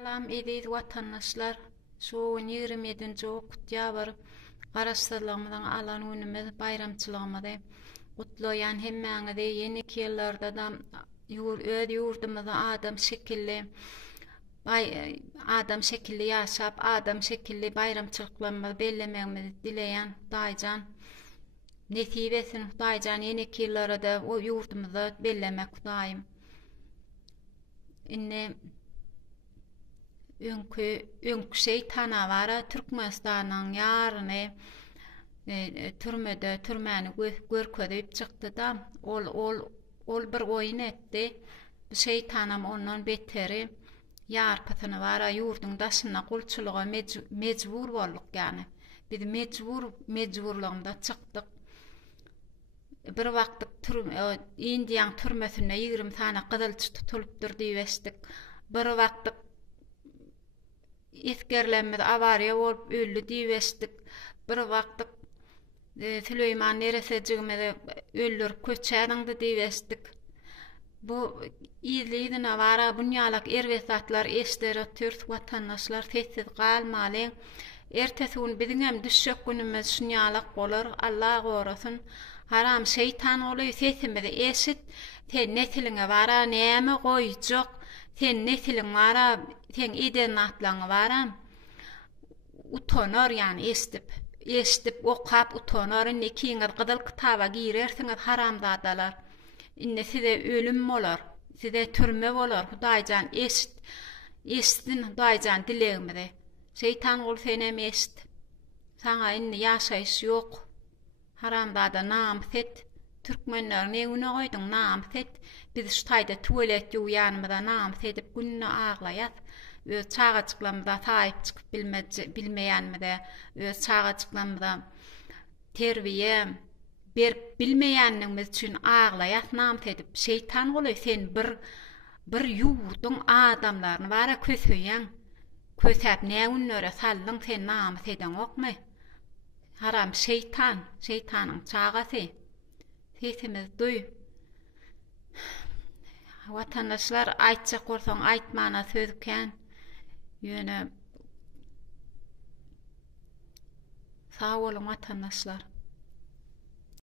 Salam edid vatandaşlar. Şu 27. okutyabar garaşdyrylygymyzyň alan günümiz bayramçylygymyzy gutlaýan hemmäňizi ýeni ýyllarda da öz ýurdumyzda adam şekilli ýaşap, adam şekilli bayramçylyklarymyzy bellemäňimizi dileýän Hudaýjan nesip etsin. Hudaýjan ýeni ýyllarda o ýurdumyzda bellemek Hudaýym. Inne öňkü şeytana bara Türkmenistanyň ýaryny türmäni görkezip çykdy da ol bir oýun etdi. Bu şeytanam ondan beteri ýarpatyny bara ýurdun daşyna gulçylyga mejbur bolduk ýani. Biz mejburlygynda çykdyk. Bir wagt Indiýan türmesinde 20 tane gyzylçy tutulypdyr diýesdik. Bir wagt iskerlenmede avariya bolup öldü diýesdik. Bir wagt Süleyman neresejigimede öldürüp köçädiňdi diýesdik. Bu ýylygyna bara bunýalak erwesatlar eşderetýär watandaşlar sessiz galmaly. Ertesi gün biziň hem düşjek günümiz şunýalak bolar. Allah gorasyn. Haram şeytan oly sesimizi eşit. Sen nesiliňe bara näme goýjak? Sen nesiliň bara, sen eden atlaňy bara utanor ýani eşitip okap utanor. Nekiňiz gyzyl kitaba girersiňiz haramzadalar. Inne size ölüm bolar, size türme bolar. Hudaýjan eşitin Hudaýjan dilegimizi. Şeytan ol senem eşit. Saňa inne ýaşaýyş ýok. Haramzada namset. Türkmenler näme goýdyň namset. Biz şu taýda tuwalet ýuwýanymyza namset edip günne aglaýat. Öz çağaçyklarymyza taýyp çykyp bilmeýänmide, öz çağaçyklarymyza terbiýe berip bilmeýänligimiz üçin aglaýat namset edip. Şeytan goly sen bir ýurdun adamlaryny bara kösöýän. Kösäp näme sallyň sen namset eden okmy? Haram şeytanyň çağasy. Sesimiz duý. Watandaşlar aýtjak bolsaň aýtmana sözükän. Ýöne sağ bolun watandaşlar.